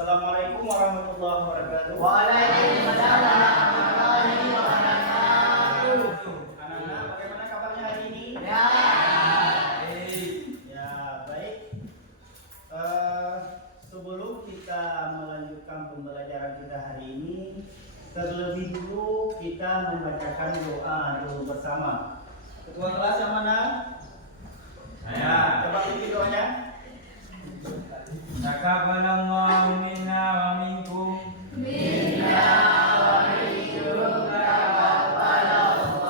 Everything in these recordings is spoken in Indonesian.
Assalamualaikum warahmatullahi wabarakatuh. Waalaikumsalam warahmatullahi wabarakatuh. Anak-anak, bagaimana kabarnya hari ini? Ya. Ya, baik. Sebelum kita melanjutkan pembelajaran kita hari ini, terlebih dulu kita membacakan doa dulu bersama. Ketua kelas yang mana? Saya. Coba ikuti doanya. Taqabbalallahu minna wa minkum. Minna wa minkum taqabbalallahu.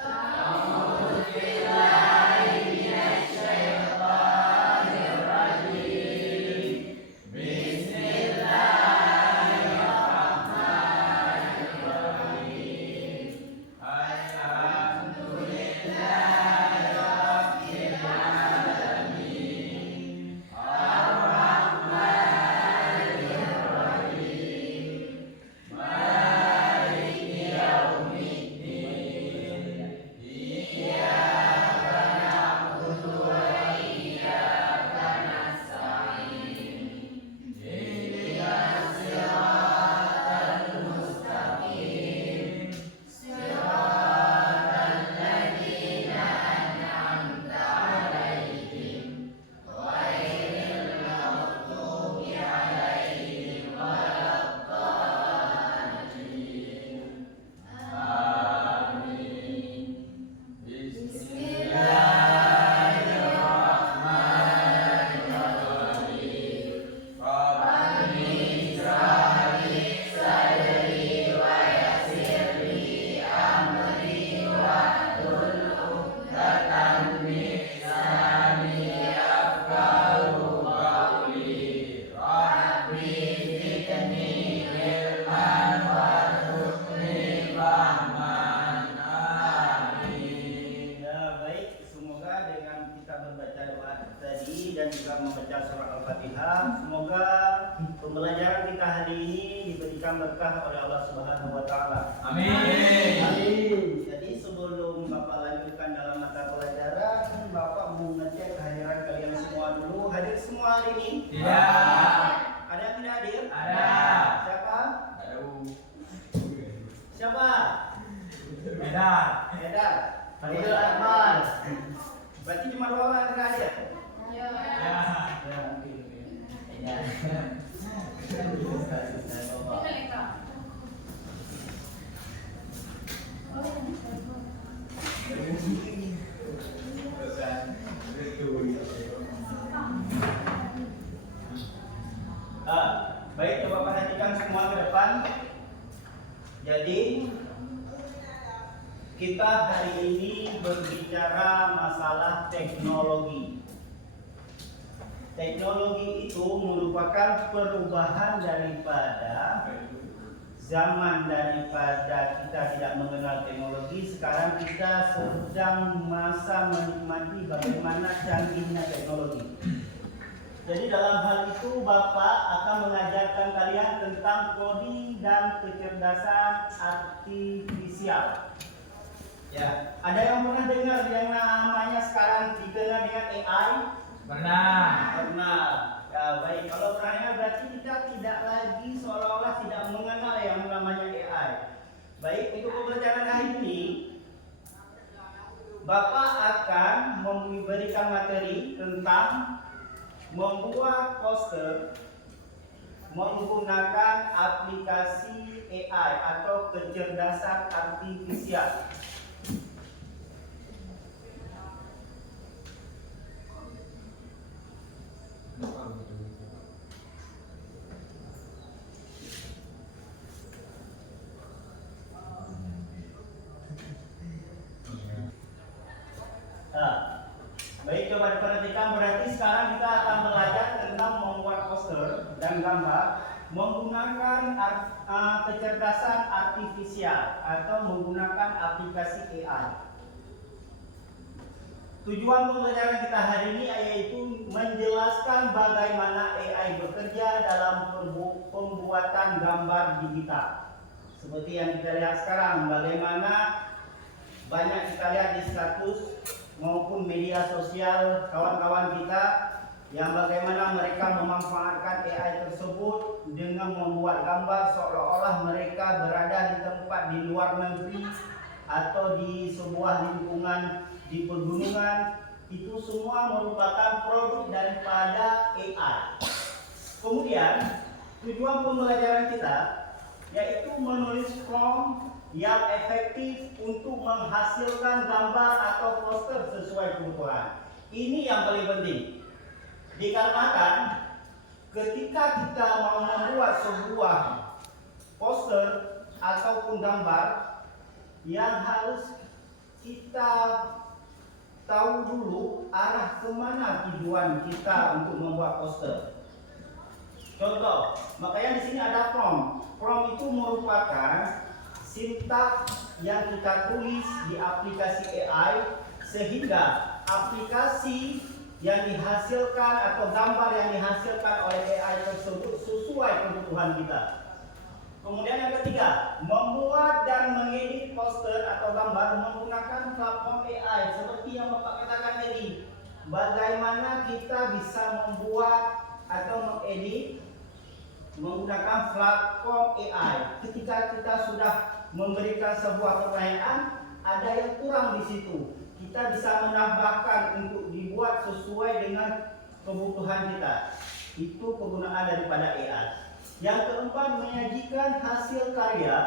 A'udzu billahi minasy syaithanir rajim. Bismillahirrahmanirrahim. Alhamdulillahi rabbil alamin. Ar-Rahmanir Rahim. Maliki yaumiddin. Iyyaka na'budu wa iyyaka nasta'in. Ihdinas siratal mustaqim. Siratal ladzina an'amta 'alaihim ghairil maghdubi 'alaihim waladdallin. Amin. Bismillahirrahmanirrahim. Rabbi shrah li sadri wa yassir li amri wahlul 'uqdatam min lisani yafqahu qawli. Rabbi zidni ilman warzuqni fahman. Amin. Ya, baik. Semoga dengan kita membaca doa tadi dan juga membaca surah Al-Fatihah, semoga pembelajaran kita hari ini diberikan berkah oleh Allah Subhanahu wa taala. Amin. Jadi sebelum Bapak lanjutkan dalam mata pelajaran, Bapak mau ngecek kehadiran kalian semua dulu. Hadir semua hari ini? Tidak. Ada yang tidak hadir? Ada. Siapa? Aduh. Siapa? Medan. Edan. Fadil Akbar. Berarti cuma 2 orang yang tidak hadir? Ya. Ya, mungkin. Ya. Baik, coba perhatikan semua ke depan. Jadi kita hari ini berbicara masalah teknologi. Teknologi itu merupakan perubahan daripada daripada kita tidak mengenal teknologi. Sekarang kita sedang masa menikmati bagaimana canggihnya teknologi. Jadi dalam hal itu Bapak akan mengajarkan kalian tentang coding dan kecerdasan artifisial. Ya, ada yang pernah dengar yang namanya sekarang dikenal dengan AI? Pernah. Pernah. Ya, baik. Kalau pernah dengar berarti kita tidak lagi seolah-olah tidak mengenal yang namanya AI. Baik, untuk pembelajaran hari ini Bapak akan memberikan materi tentang membuat poster menggunakan aplikasi AI atau kecerdasan artifisial. Nah, baik, coba diperhatikan. Berarti sekarang kita akan belajar tentang membuat poster dan gambar menggunakan kecerdasan artifisial atau menggunakan aplikasi AI. Tujuan pembelajaran kita hari ini yaitu menjelaskan bagaimana AI bekerja dalam pembuatan gambar digital. Seperti yang kita lihat sekarang, bagaimana banyak kita lihat di status maupun media sosial kawan-kawan kita yang bagaimana mereka memanfaatkan AI tersebut dengan membuat gambar seolah-olah mereka berada di tempat di luar negeri atau di sebuah lingkungan di pegunungan. Itu semua merupakan produk daripada AI. Kemudian tujuan pembelajaran kita yaitu menulis prompt yang efektif untuk menghasilkan gambar atau poster sesuai kebutuhan. Ini yang paling penting. Dikarenakan ketika kita mau membuat sebuah poster ataupun gambar, yang harus kita tahu dulu arah kemana tujuan kita untuk membuat poster. Contoh, makanya di sini ada prompt. Prompt itu merupakan sintaks yang kita tulis di aplikasi AI sehingga aplikasi yang dihasilkan atau gambar yang dihasilkan oleh AI tersebut sesuai kebutuhan kita. Kemudian yang ketiga, membuat dan mengedit poster atau gambar menggunakan platform AI seperti yang Bapak katakan tadi. Bagaimana kita bisa membuat atau mengedit menggunakan platform AI. Ketika kita sudah memberikan sebuah pertanyaan, ada yang kurang di situ. Kita bisa menambahkan untuk dibuat sesuai dengan kebutuhan kita. Itu penggunaan daripada AI. Yang keempat, menyajikan hasil karya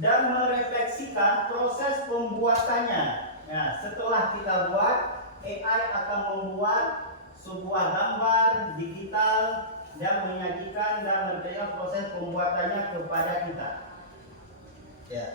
dan merefleksikan proses pembuatannya. Nah, setelah kita buat, AI akan membuat sebuah gambar digital dan menyajikan dan memberikan proses pembuatannya kepada kita. Ya.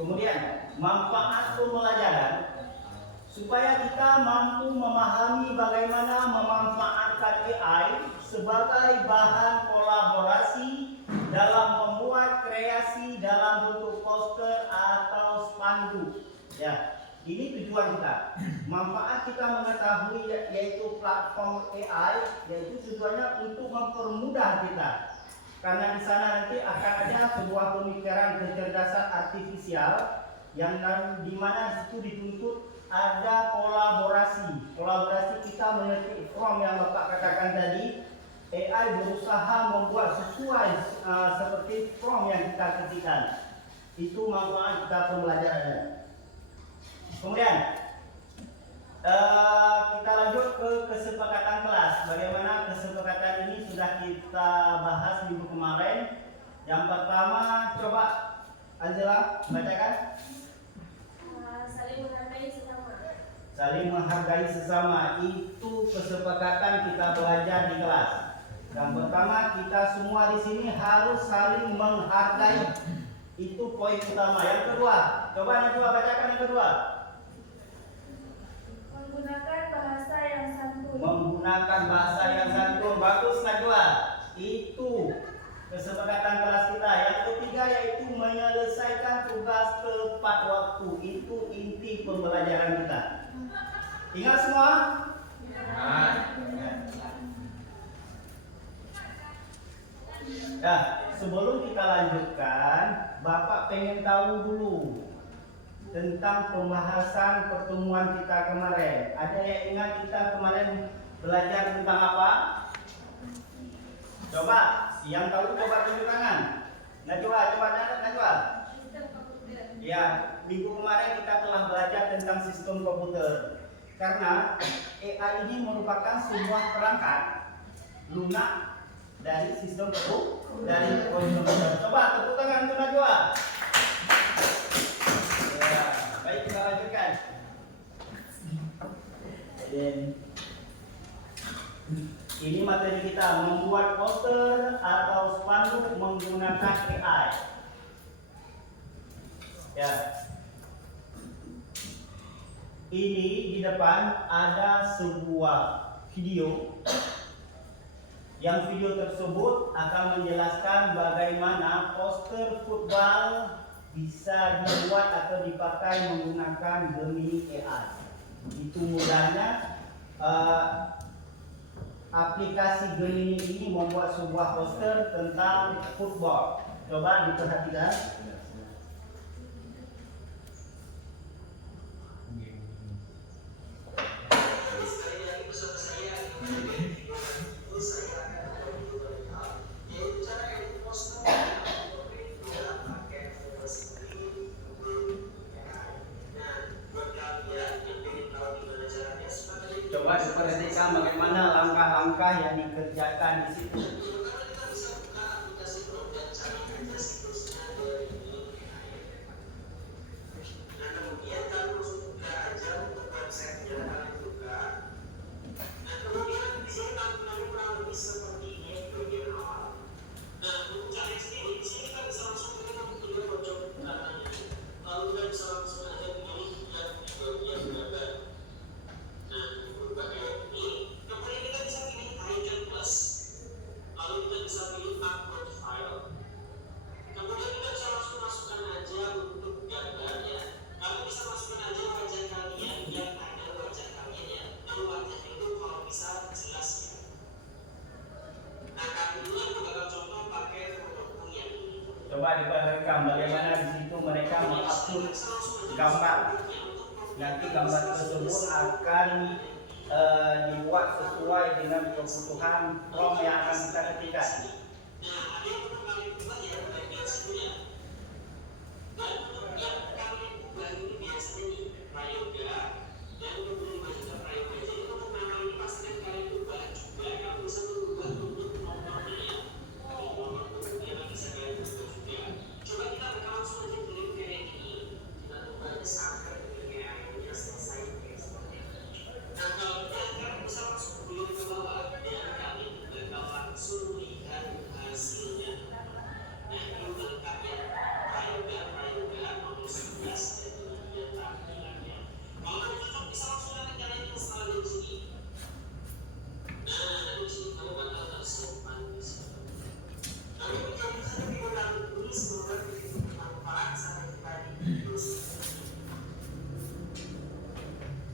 Kemudian manfaat pembelajaran supaya kita mampu memahami bagaimana memanfaatkan AI sebagai bahan kolaborasi dalam membuat kreasi dalam bentuk poster atau spanduk. Ya, ini tujuan kita. Manfaat kita mengetahui yaitu platform AI, yaitu tujuannya untuk mempermudah kita. Karena di sana nanti akan ada sebuah pemikiran kecerdasan artifisial yang di mana situ dituntut ada kolaborasi. Kolaborasi kita mengetik prompt yang Bapak katakan tadi, AI berusaha membuat sesuai seperti prompt yang kita ketikkan. Itu manfaat kita pembelajarannya. Kemudian kita lanjut ke kesepakatan kelas. Bagaimana kesepakatan ini sudah kita bahas minggu kemarin. Yang pertama, coba Angela bacakan. Saling menghargai sesama. Saling menghargai sesama itu kesepakatan kita belajar di kelas. Yang pertama, kita semua di sini harus saling menghargai. Itu poin utama. Yang kedua, coba Najwa bacakan yang kedua. Menggunakan bahasa yang santun. Menggunakan bahasa yang santun. Bagus Najwa. Itu kesepakatan kelas kita. Yang ketiga yaitu menyelesaikan tugas tepat waktu. Itu inti pembelajaran kita. Ingat semua? Nah, sebelum kita lanjutkan, Bapak pengen tahu dulu tentang pembahasan pertemuan kita kemarin. Ada yang ingat kita kemarin belajar tentang apa? Coba, yang tahu coba tunjuk tangan. Najwa, coba nyatet Najwa. Sistem komputer. Ya, minggu kemarin kita telah belajar tentang sistem komputer. Karena AI ini merupakan sebuah perangkat lunak dari sistem komputer. Coba tepuk tangan untuk Najwa. Ya, baik kita lanjutkan. Ini materi kita, membuat poster atau spanduk menggunakan AI. Ya. Ini di depan ada sebuah video Yang video tersebut akan menjelaskan bagaimana poster football bisa dibuat atau dipakai menggunakan Gemini AI. Itu mudahnya aplikasi Gemini ini membuat sebuah poster tentang football. Coba diperhatikan. Coba diperhatikan bagaimana langkah-langkah yang dikerjakan di situ. Coba diperhatikan bagaimana di situ mereka mengupload gambar. Nanti gambar tersebut akan dibuat sesuai dengan kebutuhan prompt yang akan kita ketikkan.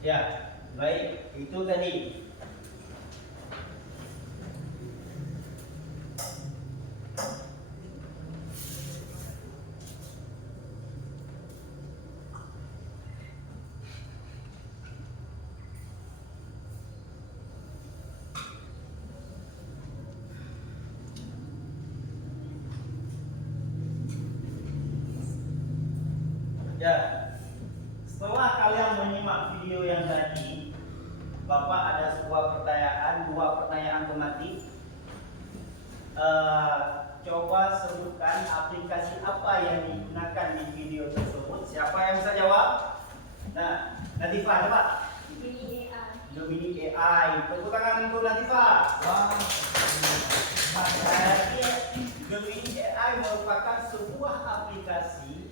Ya, baik, itu tadi. Ya, setelah kalian menyimak video yang tadi, Bapak ada sebuah pertanyaan, dua pertanyaan tematik. Coba sebutkan aplikasi apa yang digunakan di video tersebut. Siapa yang bisa jawab? Nah, Latifah, coba. Gemini AI. Gemini AI. Tepuk tangan untuk Latifah. Gemini AI merupakan sebuah aplikasi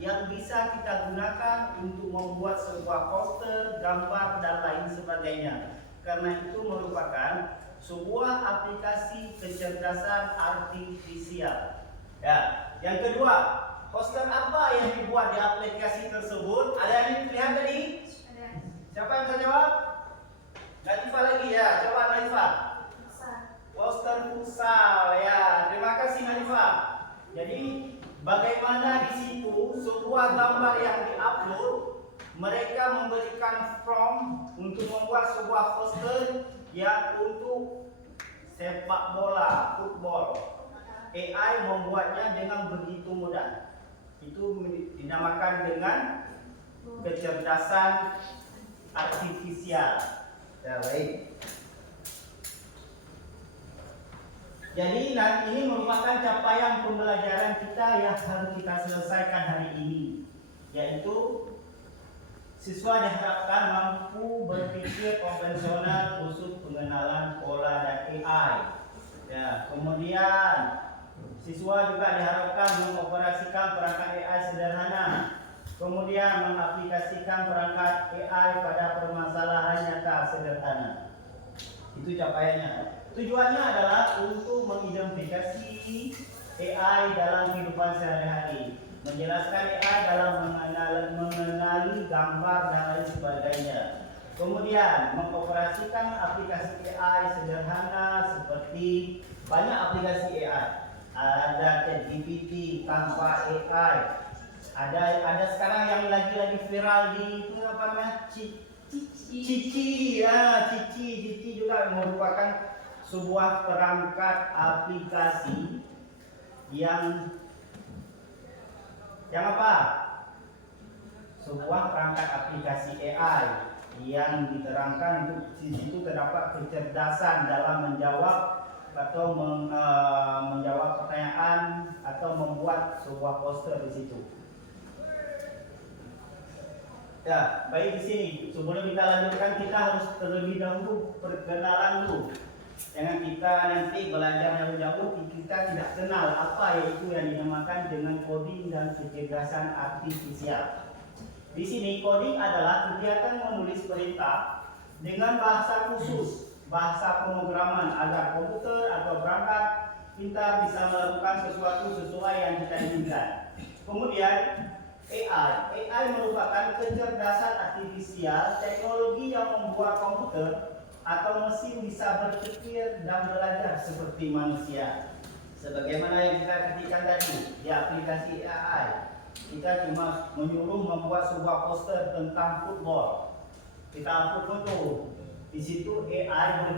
yang bisa kita gunakan untuk membuat sebuah poster, gambar, dan lain sebagainya. Karena itu merupakan sebuah aplikasi kecerdasan artifisial. Ya, yang kedua, poster apa yang dibuat di aplikasi tersebut? Ada yang dilihat tadi? Ada. Siapa yang bisa jawab? Latifah lagi ya, coba Latifah. Besar. Poster futsal ya. Terima kasih Latifah. Jadi bagaimana di situ sebuah gambar yang diupload, mereka memberikan prompt untuk membuat sebuah poster yang untuk sepak bola, football. AI membuatnya dengan begitu mudah. Itu dinamakan dengan kecerdasan artifisial. Ya, baik. Jadi ini merupakan capaian pembelajaran kita yang harus kita selesaikan hari ini, yaitu siswa diharapkan mampu berpikir konvensional khusus pengenalan pola dan AI. Ya, kemudian siswa juga diharapkan mengoperasikan perangkat AI sederhana, kemudian mengaplikasikan perangkat AI pada permasalahan nyata sederhana. Itu capaiannya. Tujuannya adalah untuk mengidentifikasi AI dalam kehidupan sehari-hari, menjelaskan AI dalam mengenali gambar dan lain sebagainya. Kemudian mengoperasikan aplikasi AI sederhana seperti banyak aplikasi AI. Ada ChatGPT, Canva AI. Ada sekarang yang lagi viral di itu apa namanya? Cici juga merupakan sebuah perangkat aplikasi yang apa? Sebuah perangkat aplikasi AI yang diterangkan untuk di situ terdapat kecerdasan dalam menjawab atau menjawab pertanyaan atau membuat sebuah poster di situ. Ya, baik di sini. Sebelum kita lanjutkan, kita harus terlebih dahulu perkenalan dulu. Jangan kita nanti belajar jauh-jauh kita tidak kenal apa yaitu yang dinamakan dengan coding dan kecerdasan artifisial. Di sini coding adalah kegiatan menulis perintah dengan bahasa khusus, bahasa pemrograman agar komputer atau perangkat pintar bisa melakukan sesuatu sesuai yang kita inginkan. Kemudian AI merupakan kecerdasan artifisial, teknologi yang membuat komputer atau mesin bisa berpikir dan belajar seperti manusia. Sebagaimana yang kita ketikkan tadi di aplikasi AI, kita cuma menyuruh membuat sebuah poster tentang football. Kita upload foto. Di situ AI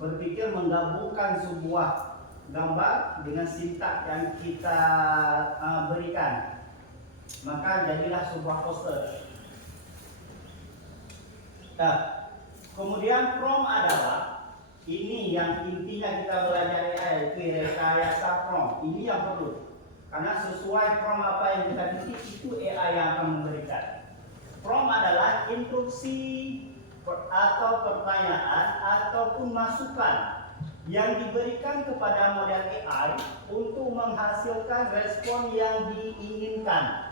berpikir menggabungkan sebuah gambar dengan sintak yang kita berikan. Maka jadilah sebuah poster. Nah, kemudian prompt adalah ini yang intinya kita belajar AI, yaitu rekayasa prompt. Ini yang perlu, karena sesuai prompt apa yang kita ketik itu AI yang akan memberikan. Prompt adalah instruksi atau pertanyaan ataupun masukan yang diberikan kepada model AI untuk menghasilkan respon yang diinginkan.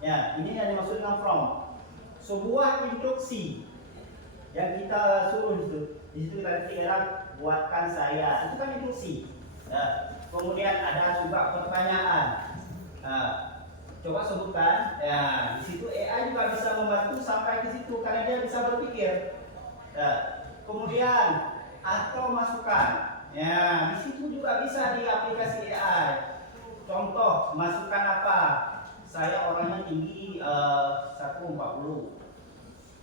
Ya, ini yang dimaksud dengan prompt. Sebuah instruksi yang kita suruh di situ kita ketik buatkan saya, itu kan instruksi. Nah, kemudian ada juga pertanyaan. Nah, coba sebutkan. Ya, di situ AI juga bisa membantu sampai ke situ karena dia bisa berpikir. Nah, kemudian atau masukan. Ya, di situ juga bisa di aplikasi AI. Contoh, masukan apa? Saya orangnya tinggi 140.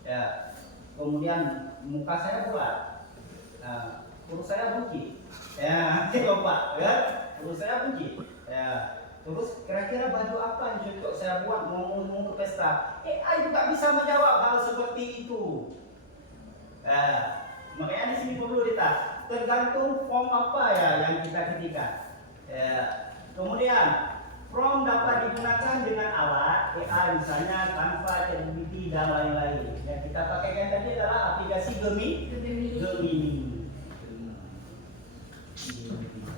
Ya. Kemudian muka saya bulat. Nah, perut saya buncit. Ya, coba, ya. Perut saya buncit. Ya. Terus kira-kira baju apa yang cocok saya buat mau ke pesta? AI juga bisa menjawab hal seperti itu. Makanya di sini perlu dita. Tergantung form apa ya yang kita ketikkan. Ya. Kemudian prompt dapat digunakan dengan alat AI misalnya Canva, ChatGPT dan lain-lain. Yang kita pakaikan tadi adalah aplikasi Gemini.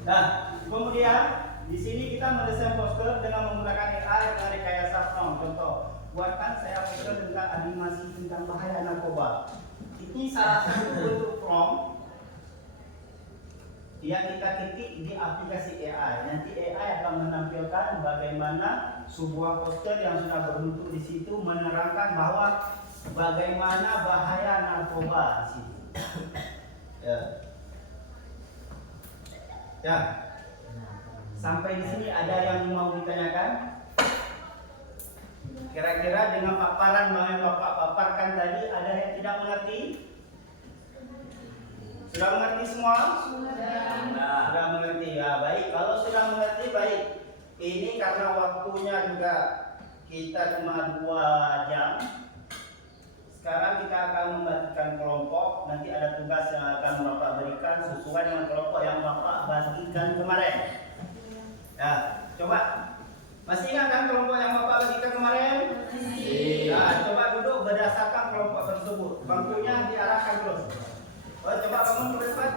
Nah, kemudian di sini kita mendesain poster dengan menggunakan AI dengan rekayasa prompt. Contoh, buatkan saya poster tentang animasi tentang bahaya narkoba. Ini salah satu bentuk prompt yang kita ketik di aplikasi AI. Nanti AI akan menampilkan bagaimana sebuah poster yang sudah berbentuk di situ menerangkan bahwa bagaimana bahaya narkoba di situ. Ya. Sampai di sini ada yang mau ditanyakan? Kira-kira dengan paparan yang Bapak paparkan tadi ada yang tidak mengerti? Sudah mengerti semua? Sudah mengerti. Ya, baik. Kalau sudah mengerti, baik. Ini karena waktunya juga kita cuma 2 jam. Sekarang kita akan membagikan kelompok. Nanti ada tugas yang akan Bapak berikan sesuai dengan kelompok yang Bapak bagikan kemarin. Ya, coba. Masih ingat kan kelompok yang Bapak bagikan kemarin? Nah, coba duduk berdasarkan kelompok tersebut. Bangkunya diarahkan terus. Oh, coba bangun ke depan.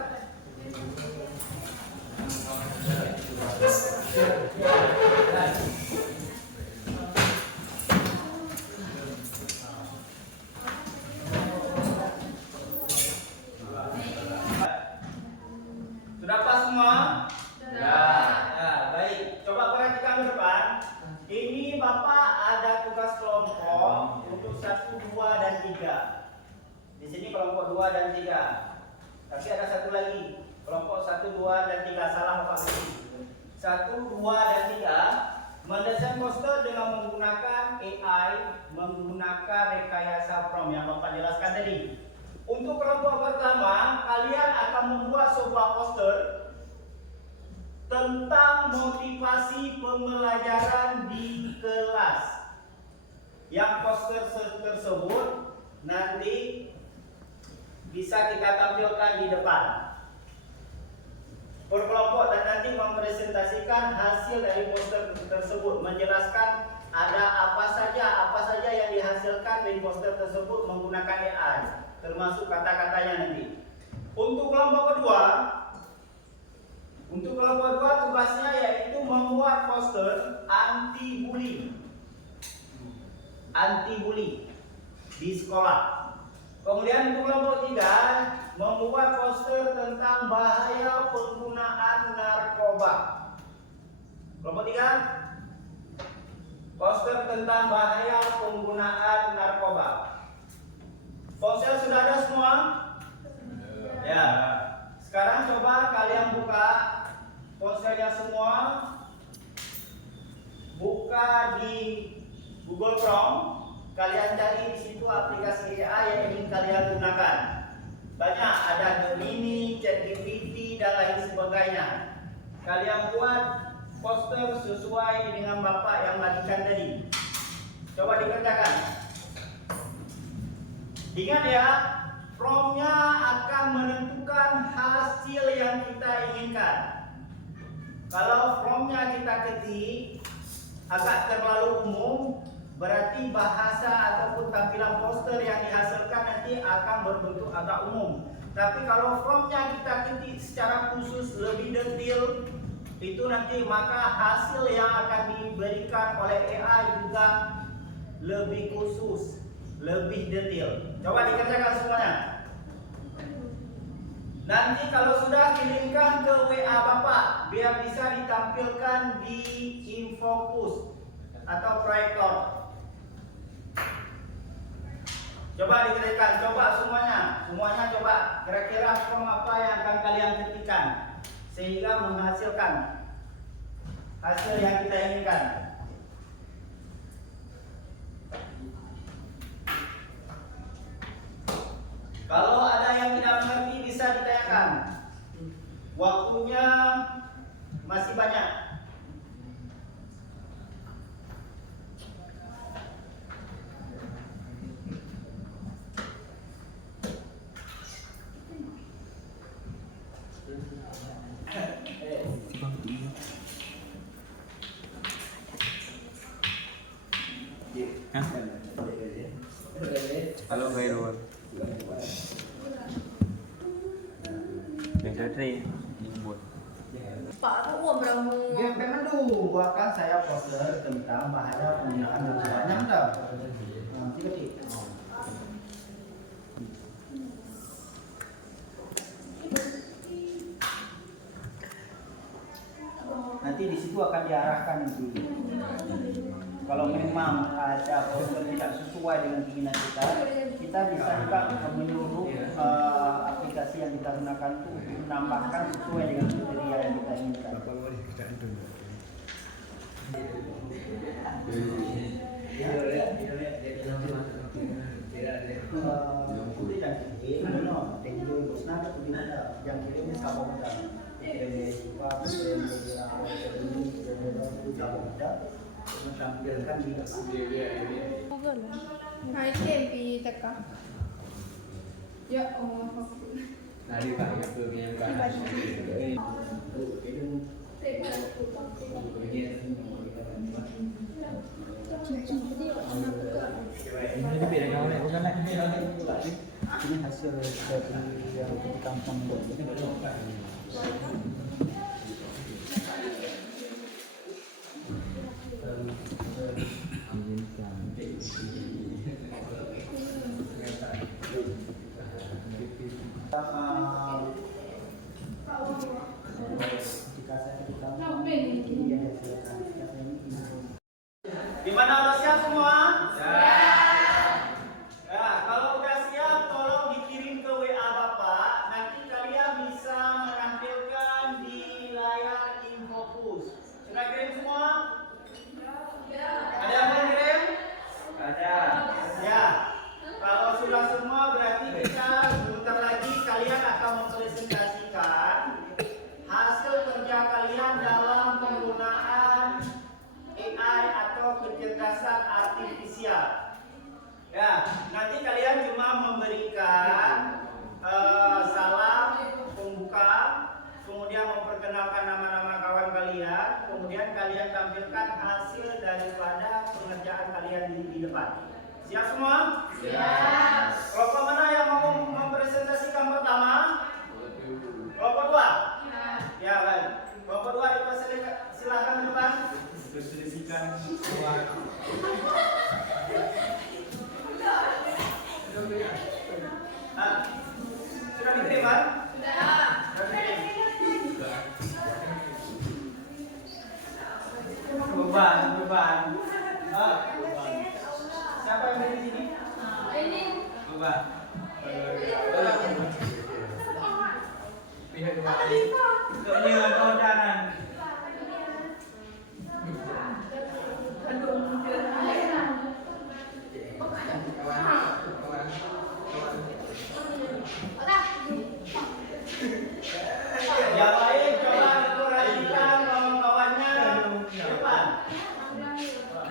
1, 2, dan 3 mendesain poster dengan menggunakan AI, menggunakan rekayasa prompt yang Bapak jelaskan tadi. Untuk kelompok pertama, kalian akan membuat sebuah poster tentang motivasi pembelajaran di kelas. Yang poster tersebut nanti bisa kita tampilkan di depan per kelompok dan nanti mempresentasikan hasil dari poster tersebut, menjelaskan ada apa saja yang dihasilkan dari poster tersebut menggunakan AI, termasuk kata-katanya nanti. Untuk kelompok kedua tugasnya yaitu membuat poster anti bully di sekolah. Kemudian untuk kelompok 3 membuat poster tentang bahaya penggunaan narkoba. Kelompok 3 poster tentang bahaya penggunaan narkoba. Ponsel sudah ada semua? Ya. Sekarang coba kalian buka ponselnya semua. Buka di Google Chrome. Kalian cari di situ aplikasi AI yang ingin kalian gunakan. Banyak, ada Gemini, ChatGPT, dan lain sebagainya. Kalian buat poster sesuai dengan Bapak yang bagikan tadi. Coba dikerjakan. Ingat ya, promptnya akan menentukan hasil yang kita inginkan. Kalau promptnya kita ketik agak terlalu umum, berarti bahasa ataupun tampilan poster yang dihasilkan nanti akan berbentuk agak umum. Tapi kalau promptnya kita ketik secara khusus lebih detail, itu nanti maka hasil yang akan diberikan oleh AI juga lebih khusus, lebih detail. Coba dikerjakan semuanya. Nanti kalau sudah kirimkan ke WA Bapak biar bisa ditampilkan di InFocus atau proyektor. Coba dikerjakan, coba semuanya coba. Kira-kira form apa yang akan kalian ketikkan sehingga menghasilkan hasil yang kita inginkan. Kalau ada yang tidak mengerti bisa ditanyakan. Waktunya masih banyak. Halo Khairul. Yang tadi buat. Pak tuh uang berapa? Ya, memang dulu buatkan saya poster tentang bahaya penggunaan narkoba. Nyamdam. Tiga-tiga. Nanti di situ akan diarahkan nanti. Kalau memang ada poster tidak sesuai dengan keinginan kita bisa juga menyuruh aplikasi yang kita gunakan itu menambahkan sesuai dengan kriteria yang kita inginkan. Yang kirimnya sama menampilkan di Google. Hai Tempi teka. Ya Allah. Nadi Pak ya punya Pak. Ini beda kau nih, bukan lagi. ini hasil dari yang di kampung Gimana, udah siap semua? Ya, kalau udah siap tolong dikirim ke WA Bapak. Nanti kalian bisa Sudah kirim semua? Ada yang belum kirim? Ada. Ya. Kalau sudah semua berarti kita sebentar lagi kalian akan mempresentasikan hasil kerja kalian dalam penggunaan AI atau kecerdasan artifisial. Ya, nanti kalian cuma memberikan salam pembuka, kemudian memperkenalkan nama-nama kawan kalian, kemudian kalian tampilkan hasil daripada pengerjaan kalian di depan. Siap semua? Siap. Kelompok mana yang mau mempresentasikan pertama? Kelompok 2? Ya, baik. Kelompok 2 silakan ke depan. Presentasikan Sudah diterima? Sudah. Beban. Siapa yang dari sini? Ini. Coba. Pihak dua. Ini kodaran. Yang lain coba perhatikan kawan-kawannya di depan.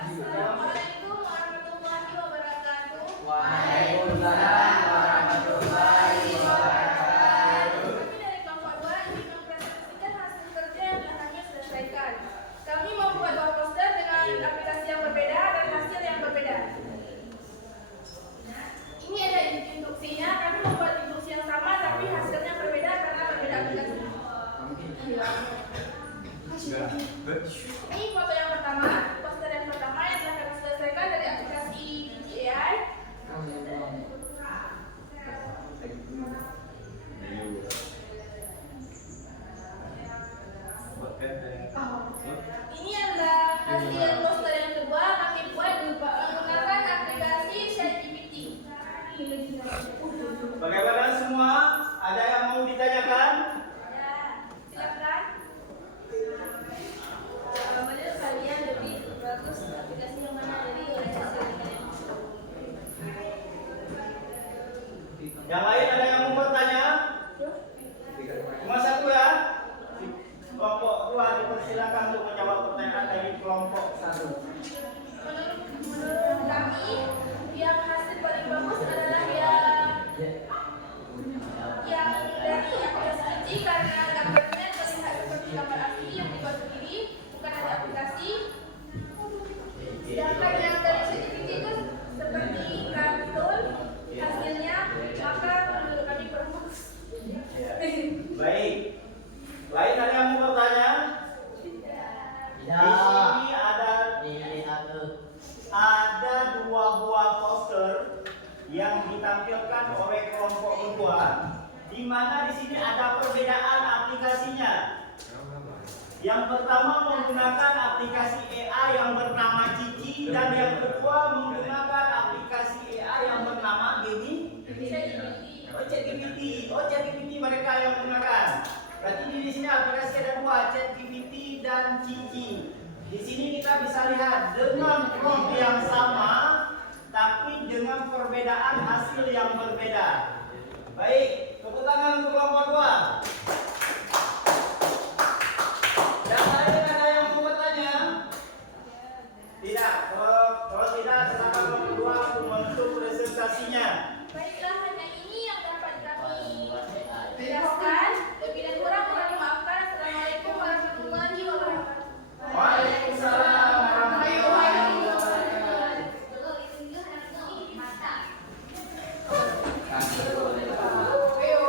Assalamualaikum warahmatullahi wabarakatuh. Waalaikumsalam warahmatullahi wabarakatuh. Kami dari kelompok 2 ingin mempresentasikan hasil kerja yang telah kami selesaikan. Kami membuat dua poster dengan aplikasi yang berbeda dan hasil yang berbeda. Ini ada instruksinya, kami membuat instruksi yang sama tapi hasilnya berbeda karena berbeda aplikasi. Ini foto yang pertama, poster yang pertama yang telah kami selesaikan dari aplikasi DJI. Ini adalah hasil poster yang kedua kami buat menggunakan aplikasi ChatGPT. Bagaimana semua? Ada yang mau ditanyakan? Ya, silakan. Menurut kalian lebih bagus aplikasi yang mana dari oleh hasil kalian? Yang lain ada yang mau bertanya? Cuma satu ya. Kelompok 2 dipersilakan untuk menjawab pertanyaan dari kelompok 1. Menurut kami yang hasil paling bagus adalah yang dari aplikasi Cici karena gambarnya terlihat seperti gambar asli yang dibuat sendiri, bukan ada aplikasi. Sedangkan yang dari ChatGPT itu seperti kartun hasilnya, maka menurut kami kurang bagus. Baik. Lain ada yang mau bertanya? Di sini ada dua buah poster yang ditampilkan oleh kelompok kedua, di mana di sini ada perbedaan aplikasinya. Yang pertama menggunakan aplikasi AI yang bernama Cici dan yang kedua menggunakan aplikasi AI yang bernama ChatGPT mereka yang menggunakan. Berarti di sini aplikasi ada dua, ChatGPT dan Cici. Di sini kita bisa lihat dengan prompt yang sama, tapi dengan perbedaan hasil yang berbeda. Baik, tepuk tangan untuk kelompok 2. Yang lain ada yang mau bertanya? Tidak. Kalau tidak, silakan kelompok 2 untuk menutup presentasinya. Baiklah, hanya ini yang dapat kami jelaskan. Lebih dan kurang kami maafkan. Assalamualaikum warahmatullahi wabarakatuh. Waalaikumsalam warahmatullahi wabarakatuh. Weo.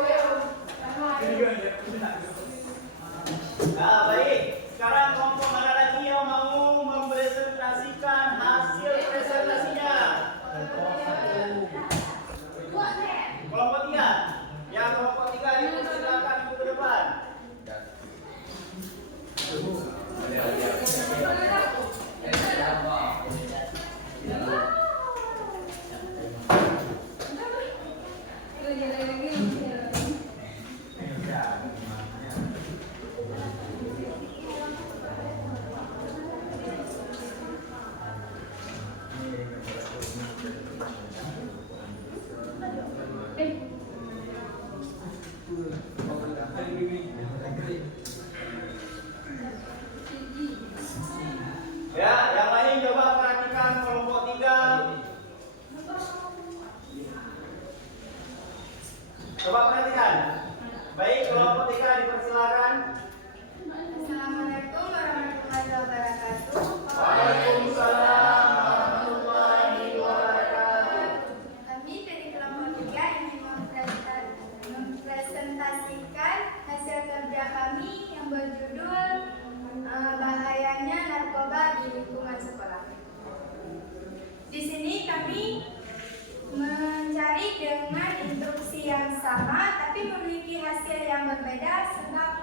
berbeda sebab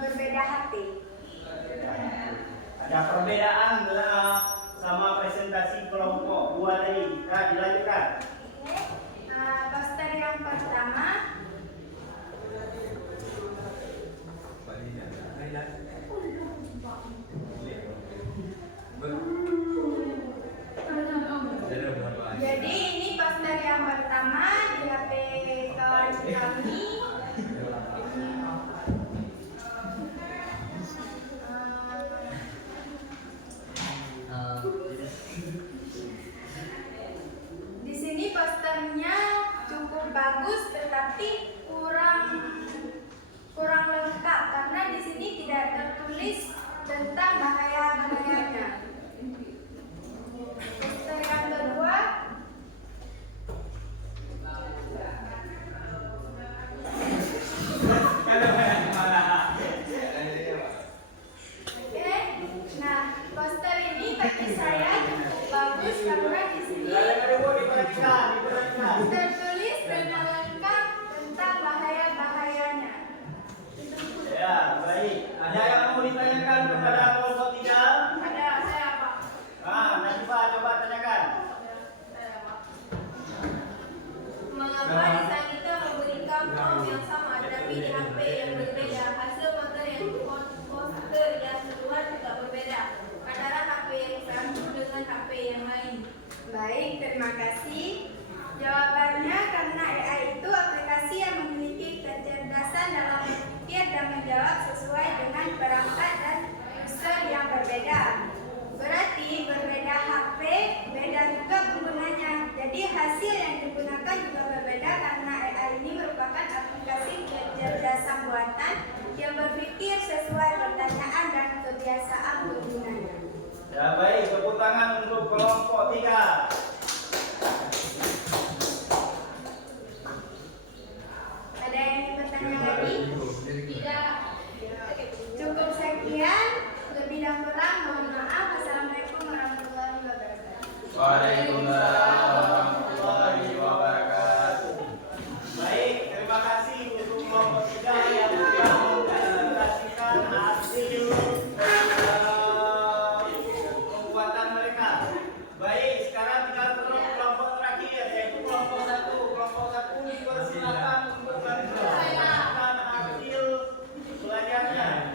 berbeda HP. Ada perbedaan sama presentasi kelompok 2 tadi. Nah, dilanjutkan. Oke. Poster yang pertama. Jadi ini poster yang pertama di HP kawan kami. Di sini posternya cukup bagus, tetapi kurang lengkap karena di sini tidak tertulis tentang bahaya-bahayanya. Poster yang kedua. Oke, nah poster ini bagi saya cukup bagus karena di sini tertulis dengan lengkap tentang bahaya-bahayanya. Ya, baik. Ada yang mau ditanyakan kepada kelompok 3? Ada saya Pak. Najibah coba tanyakan. Mengapa desain kita memberikan form yang sama tetapi di HP yang berbeda? Hasil foto yang poster yang keluar juga berbeda antara HP yang satu dengan HP yang lain. Baik, terima kasih. Jawabannya karena AI itu aplikasi yang memiliki kecerdasan dalam berpikir dan menjawab sesuai dengan perangkat dan user yang berbeda. Berarti berbeda HP, beda juga penggunanya. Jadi hasil yang digunakan juga berbeda karena AI ini merupakan aplikasi kecerdasan buatan yang berpikir sesuai pertanyaan dan kebiasaan penggunanya. Ya, baik. Tepuk tangan untuk kelompok 3. Ada yang ingin bertanya lagi? Tidak. Cukup sekian. Lebih dan kurang mohon maaf. Assalamualaikum warahmatullahi wabarakatuh. Waalaikumsalam warahmatullahi wabarakatuh. Baik, terima kasih untuk kelompok 3 yang sudah mempresentasikan hasil pembuatan mereka. Baik, sekarang kita turun ke kelompok terakhir yaitu kelompok 1. Kelompok 1 dipersilakan untuk mempresentasikan hasil belajarnya.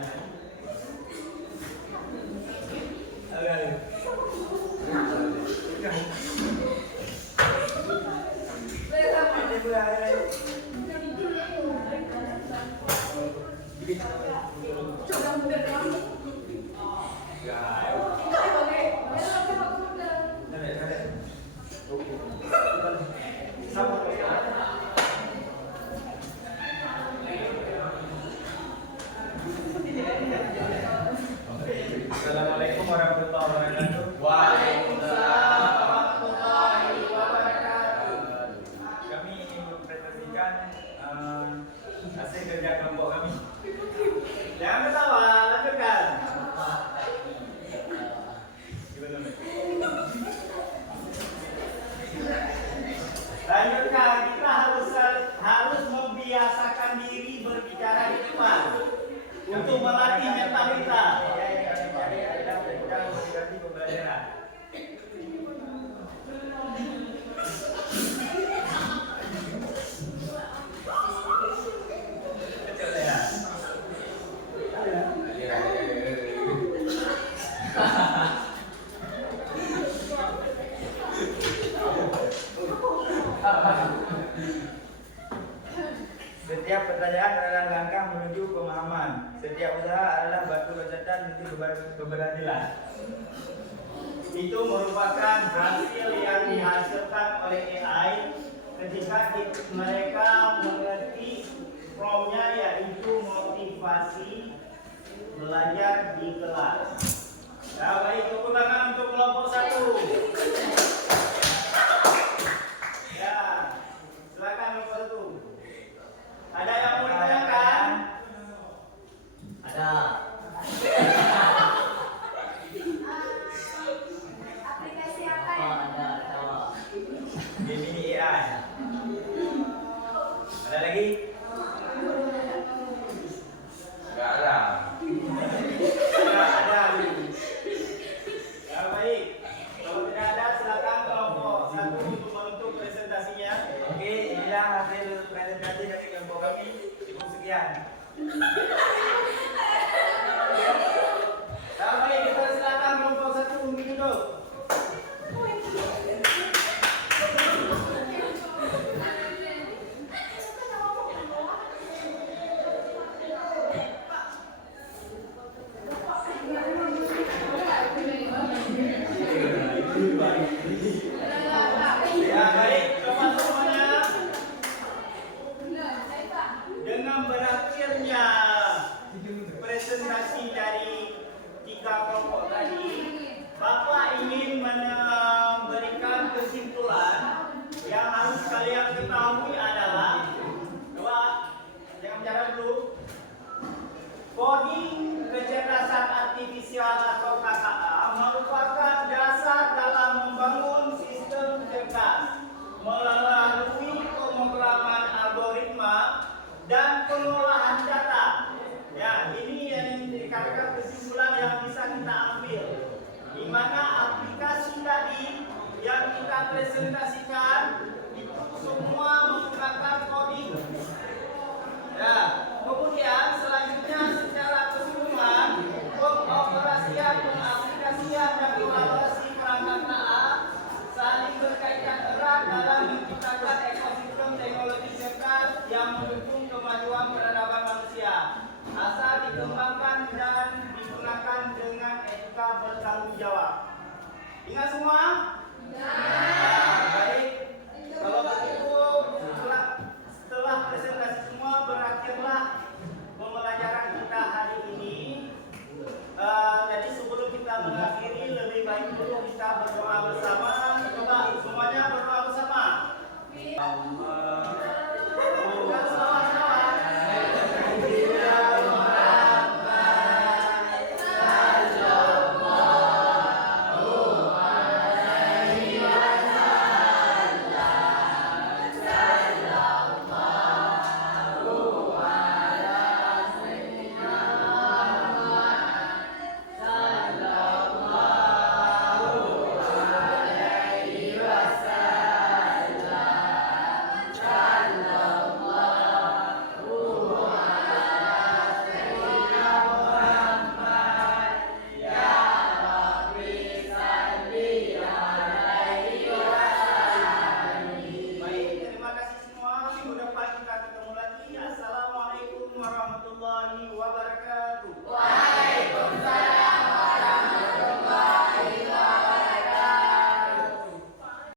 Assalamualaikum warahmatullahi wabarakatuh. Waalaikumsalam warahmatullahi wabarakatuh. Kami ingin mempresentasikan hasil kerja kelompok kami. Jangan ketawa, lanjutkan. Lanjutkan, kita harus membiasakan diri berbicara di depan untuk melatih mental kita. Cari ada bidang motivasi pembelajaran. Setiap pertanyaan adalah langkah menuju pemahaman. Setiap usaha adalah batu loncatan menuju keberhasilan. Itu merupakan hasil yang dihasilkan oleh AI ketika mereka mengerti promnya, yaitu motivasi belajar di kelas. Ya, baik, tepuk tangan untuk kelompok 1. Ya, silakan kelompok 1. Ada yang mau ditanyakan? Ada. Aplikasi apa yang Gemini AI. Ada lagi? 3 kelompok tadi, Bapak ingin memberikan kesimpulan yang harus kalian ketahui adalah bahwa jangan bicara dulu. Coding kecerdasan artifisial atau KKA merupakan dasar dalam membangun sistem cerdas melalui pemrograman algoritma dan pengolahan data. Ya, ini yang dikatakan kesimpulan yang bisa kita ambil. Di mana aplikasi tadi yang kita presentasikan itu semua menggunakan coding. Ya, kemudian selanjutnya secara keseluruhan pengoperasian, pengaplikasian dan kolaborasi perangkat AA saling berkaitan erat dalam menciptakan ekosistem teknologi cerdas yang mendukung kemajuan peradaban manusia. Asal dikembangkan dan digunakan dengan etika bertanggung jawab. Ingat semua?